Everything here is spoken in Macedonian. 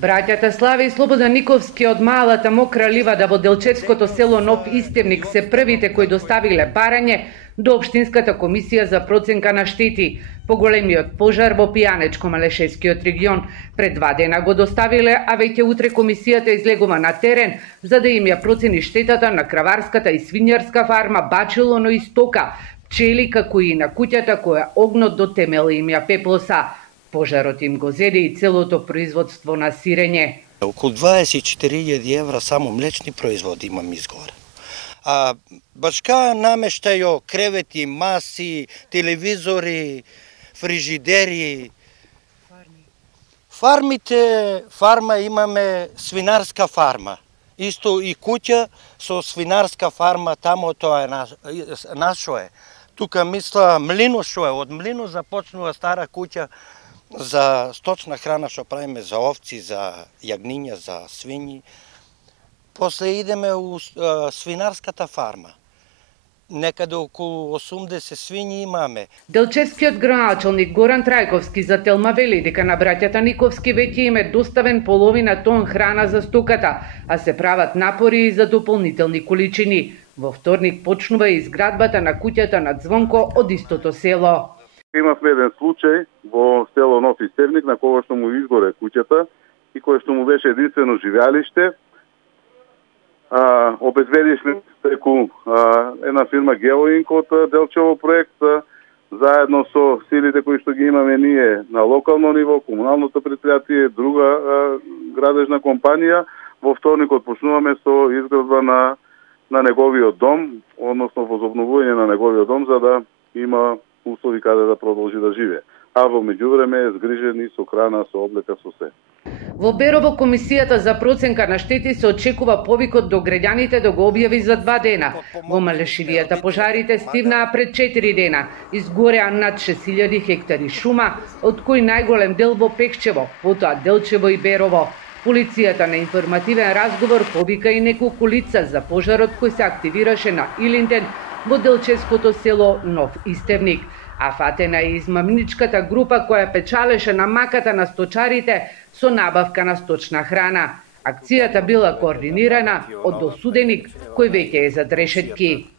Браќата Слави и Слободан Никовски од малата Мокра ливада во Делчевското село Нов Истевник се првите кои доставиле барање до Општинската комисија за проценка на штети по големиот пожар во Пијанечко-Малешевскиот регион. Пред 2 дена го доставиле, а веќе утре комисијата излегува на терен за да им ја процени штетата на краварската и свињарска фарма Бачило но и стока, пчели како и на куќата која огнот до темели им ја пеплоса. Пожарот им го зеде и целото производство на сирење. Околу 24.000 евра само млечни производи имам изгоре. А башка намештајо кревети, маси, телевизори, фрижидери. Фарма имаме свинарска фарма. Исто и куќа со свинарска фарма, тамо тоа е нашо е. Тука мисла млино шо е, од млино започнува стара куќа за сточна храна што правиме за овци, за јагниња, за свињи. После идеме у свинарската фарма. Некаде околу 80 свињи имаме. Делчевскиот градоначалник Горан Трајковски за Телма вели дека на браќата Никовски веќе им е доставен половина тон храна за стоката, а се прават напори за дополнителни количини. Во вторник почнува и изградбата на куќата на Звонко од истото село. Имавме еден случај во село Нов Истевник на кога што му изгоре куќата и кој што му беше единствено живеалиште. Обезбедивме преку една фирма Геоинк од Делчево проект, заедно со силите кои што ги имаме ние на локално ниво, комуналното предпријатие, друга градежна компанија. Во вторникот почнуваме со изградба на неговиот дом, односно возобновување на неговиот дом, за да има услови каде да продолжи да живее. А во меѓувреме е згрижен и со храна, со облека, со се. Во Берово комисијата за проценка на штети се очекува повикот до граѓаните да го објави за 2 дена. Во Малешивијата пожарите стивнаа пред 4 дена. Изгореа над 6000 хектари шума, од кои најголем дел во Пекчево, потоа Делчево и Берово. Полицијата на информативен разговор повика и неколку лица за пожарот кој се активираше на Илинден во Делчевското село Нов Истевник. А фатена е измамничката група која печалеше на маката на сточарите со набавка на сточна храна. Акцијата била координирана од осуденик кој веќе е зад решетки.